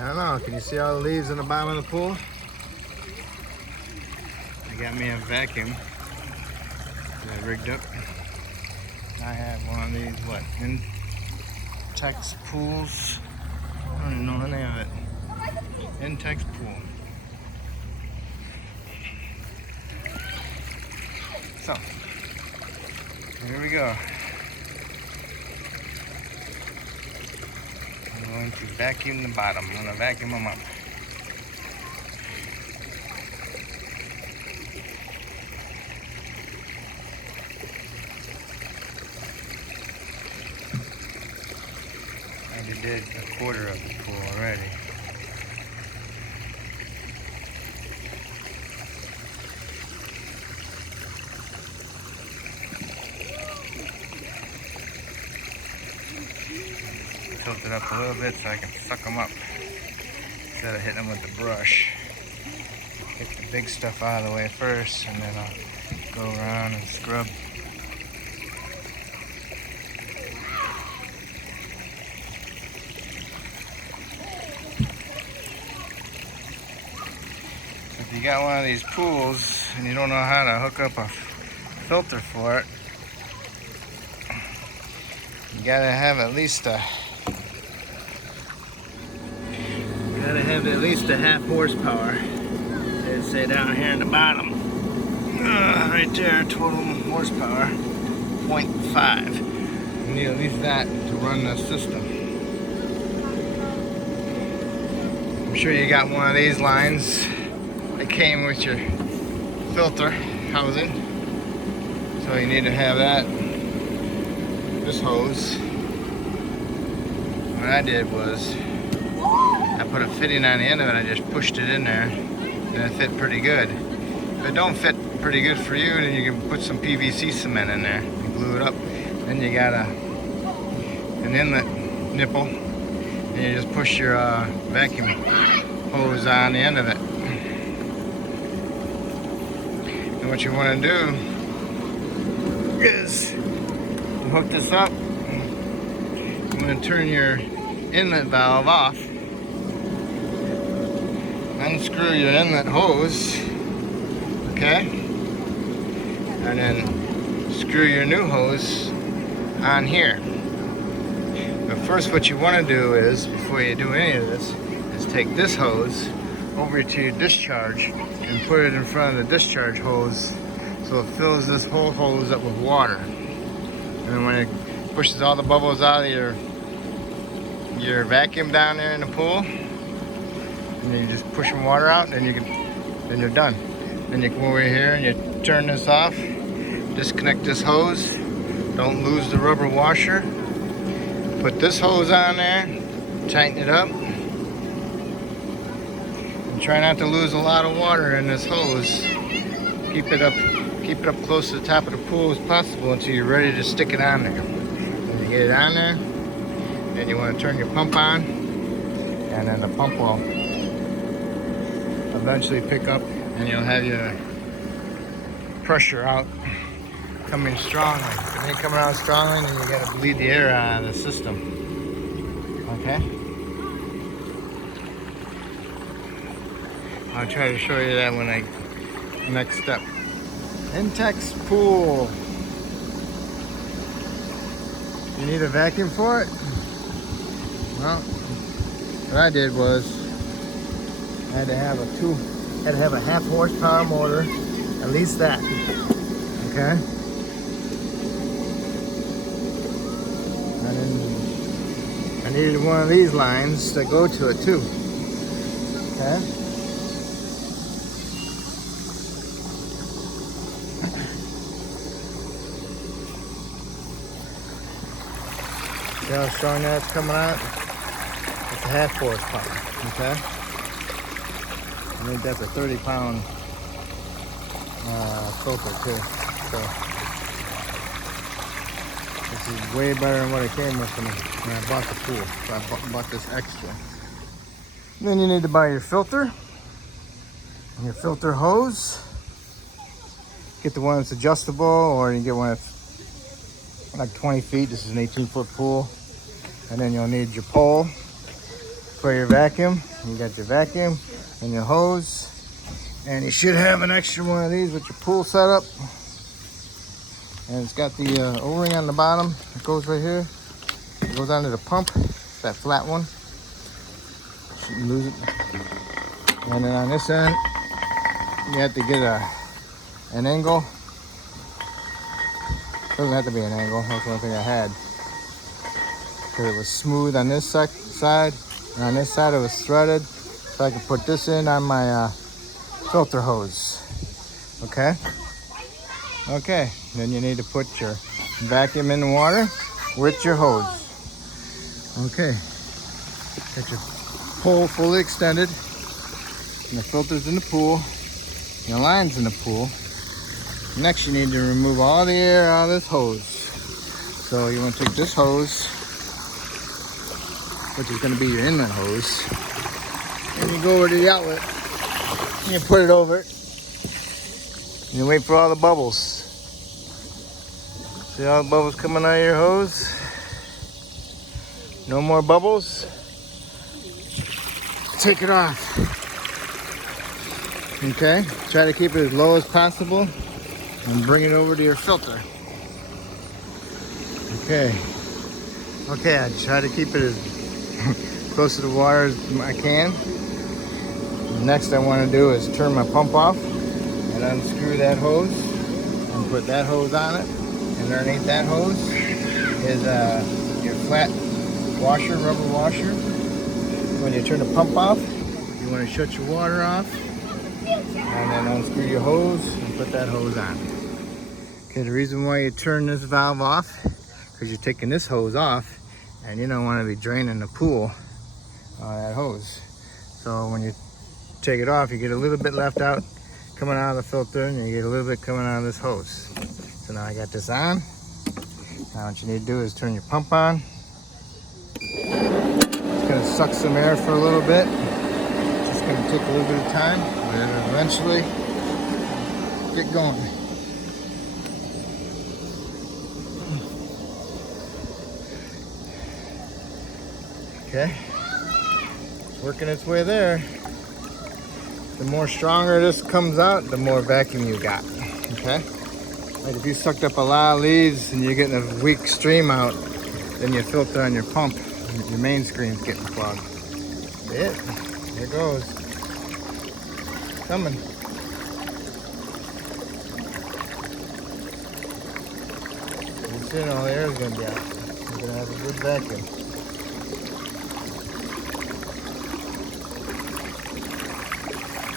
I don't know, can you see all the leaves in the bottom of the pool? I got me a vacuum that I rigged up. I have one of these, what, Intex pools? I don't even know the name of it. Intex pool. So, here we go. I'm going to vacuum the bottom. I'm going to vacuum them up. I did a quarter of the pool already. Tilt it up a little bit so I can suck them up instead of hitting them with the brush. Get the big stuff out of the way first, and then I'll go around and scrub. If you got one of these pools and you don't know how to hook up a filter for it, you gotta have at least a half horsepower. They say down here in the bottom, right there, total horsepower 0.5. You need at least that to run the system. I'm sure you got one of these lines that came with your filter housing, so you need to have that. This hose, what I did was I put a fitting on the end of it. I just pushed it in there and it fit pretty good. If it don't fit pretty good for you, then you can put some PVC cement in there and glue it up. Then you got an inlet nipple and you just push your vacuum hose on the end of it. And what you want to do is hook this up. I'm going to turn your inlet valve off. Unscrew your inlet hose, okay? And then screw your new hose on here. But first what you want to do is, before you do any of this, is take this hose over to your discharge and put it in front of the discharge hose so it fills this whole hose up with water. And then when it pushes all the bubbles out of your vacuum down there in the pool, and you just push some water out, and then you're done. Then you come over here and you turn this off, disconnect this hose, don't lose the rubber washer, put this hose on there, tighten it up, and try not to lose a lot of water in this hose. Keep it up close to the top of the pool as possible until you're ready to stick it on there. When you get it on there, then you want to turn your pump on, and then the pump will eventually pick up and you'll have your pressure out coming strongly. If it ain't coming out strongly, then you gotta bleed the air out of the system. Okay? I'll try to show you that when I next step. Intex pool. You need a vacuum for it? Well, what I did was I had to have a half horsepower motor, at least that. Okay. And then I needed one of these lines to go to it too. Okay. See how strong that's coming out? It's a half horsepower. Okay. I think that's a 30-pound filter too. So this is way better than what it came with when I bought the pool. So I bought this extra. And then you need to buy your filter and your filter hose. Get the one that's adjustable, or you get one that's like 20 feet. This is an 18-foot pool. And then you'll need your pole for your vacuum. You got your vacuum and your hose. And you should have an extra one of these with your pool setup. And it's got the O-ring on the bottom. It goes right here. It goes onto the pump. It's that flat one. Shouldn't lose it. And then on this end, you have to get an angle. Doesn't have to be an angle. That's the only thing I had. Because it was smooth on this side. And on this side it was threaded. So I can put this in on my filter hose. Okay? Okay. Then you need to put your vacuum in the water with your hose. Okay. Got your pole fully extended. And the filter's in the pool. And the line's in the pool. Next you need to remove all the air out of this hose. So you want to take this hose, which is going to be your inlet hose, and you go over to the outlet and you put it over it and you wait for all the bubbles. See all the bubbles coming out of your hose? No more bubbles? Take it off. Okay, try to keep it as low as possible and bring it over to your filter. Okay, I try to keep it as close to the water as I can. Next I want to do is turn my pump off and unscrew that hose and put that hose on it. And underneath that hose is your flat washer, rubber washer. When you turn the pump off, you want to shut your water off and then unscrew your hose and put that hose on. Okay, the reason why you turn this valve off, because you're taking this hose off and you don't want to be draining the pool that hose. So when you take it off, you get a little bit left out coming out of the filter and you get a little bit coming out of this hose. So now I got this on. Now what you need to do is turn your pump on. It's going to suck some air for a little bit. It's just going to take a little bit of time, but it'll eventually get going. Okay, it's working its way there. The more stronger this comes out, the more vacuum you got, okay? Like if you sucked up a lot of leaves and you're getting a weak stream out, then your filter on your pump, your main screen's getting clogged. There it goes. It's coming. Pretty soon all the air is going to be out. You're going to have a good vacuum.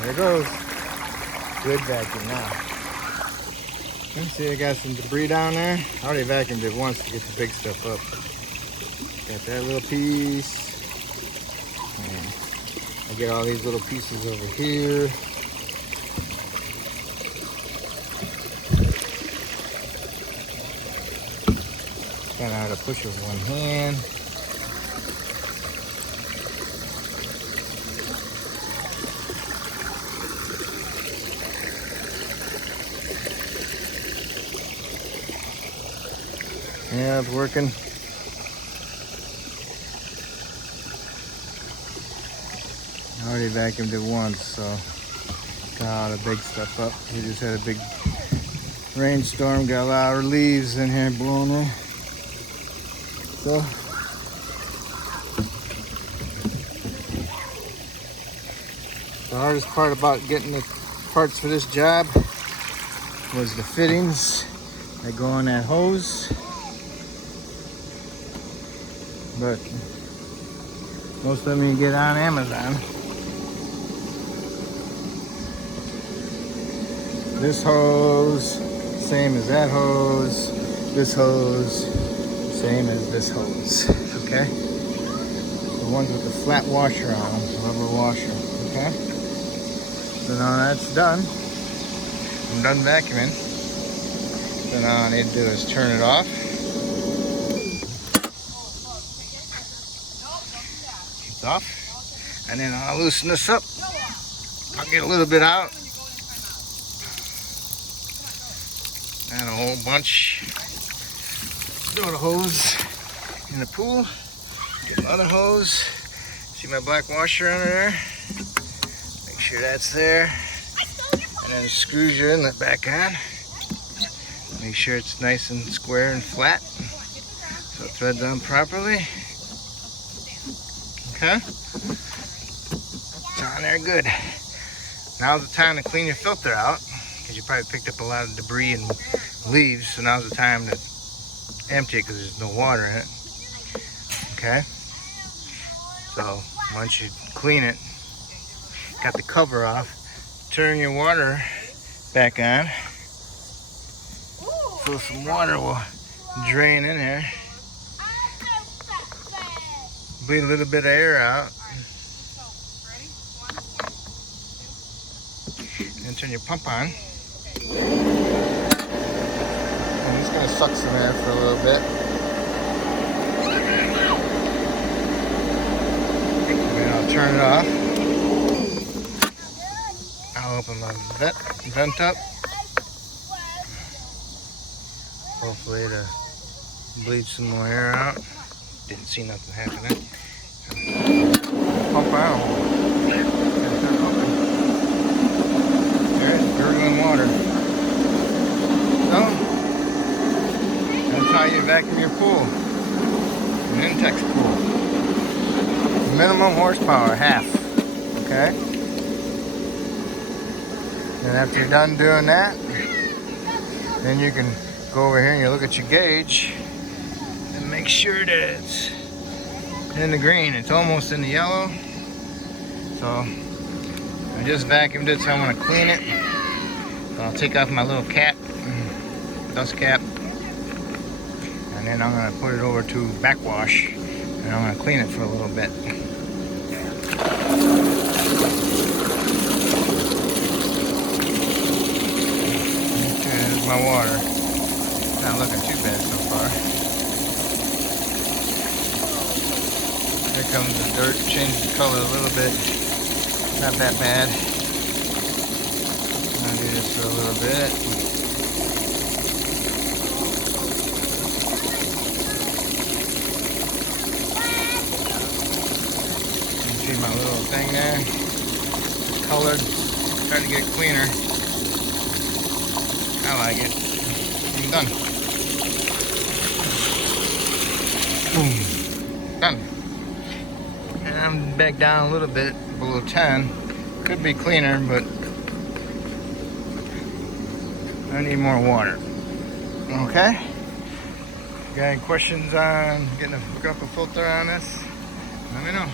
There it goes. Good vacuum now. You see I got some debris down there. I already vacuumed it once to get the big stuff up. Got that little piece. And I get all these little pieces over here. Kind of how to push with one hand. Yeah, it's working. I already vacuumed it once, so got all the big stuff up. We just had a big rainstorm, got a lot of leaves in here blowing there. So the hardest part about getting the parts for this job was the fittings that go on that hose. But most of them you get on Amazon. This hose, same as that hose. This hose, same as this hose. Okay? The ones with the flat washer on them, rubber washer. Okay? So now that's done. I'm done vacuuming. So now all I need to do is turn it off. Off, and then I'll loosen this up. I'll get a little bit out and a whole bunch. Throw the hose in the pool, get another hose. See my black washer under there? Make sure that's there. And then screws your inlet back on. Make sure it's nice and square and flat. So it threads on properly. Okay? It's on there good. Now's the time to clean your filter out, because you probably picked up a lot of debris and leaves, so now's the time to empty it because there's no water in it. Okay? So once you clean it, got the cover off, turn your water back on. So some water will drain in there. Bleed a little bit of air out. And turn your pump on. And it's going to suck some air for a little bit. And then I'll turn it off. I'll open my vent up. Hopefully to bleed some more air out. Didn't see nothing happening. Pump out. There's gurgling water. So, that's how you vacuum your pool. An Intex pool. Minimum horsepower, half. Okay? And after you're done doing that, then you can go over here and you look at your gauge and make sure that it's in the green. It's almost in the yellow. So I just vacuumed it, so I want to clean it. So I'll take off my little cap, dust cap, and then I'm going to put it over to backwash, and I'm going to clean it for a little bit. Okay, there's my water. Not looking too bad so far. Here comes the dirt, changed the color a little bit. Not that bad. I'll do this for a little bit. You see my little thing there? It's colored. Try to get cleaner. I like it. I'm done. Boom. Done. And I'm back down a little bit below 10. Could be cleaner, but I need more water. Okay? Got any questions on getting a filter on this? Let me know.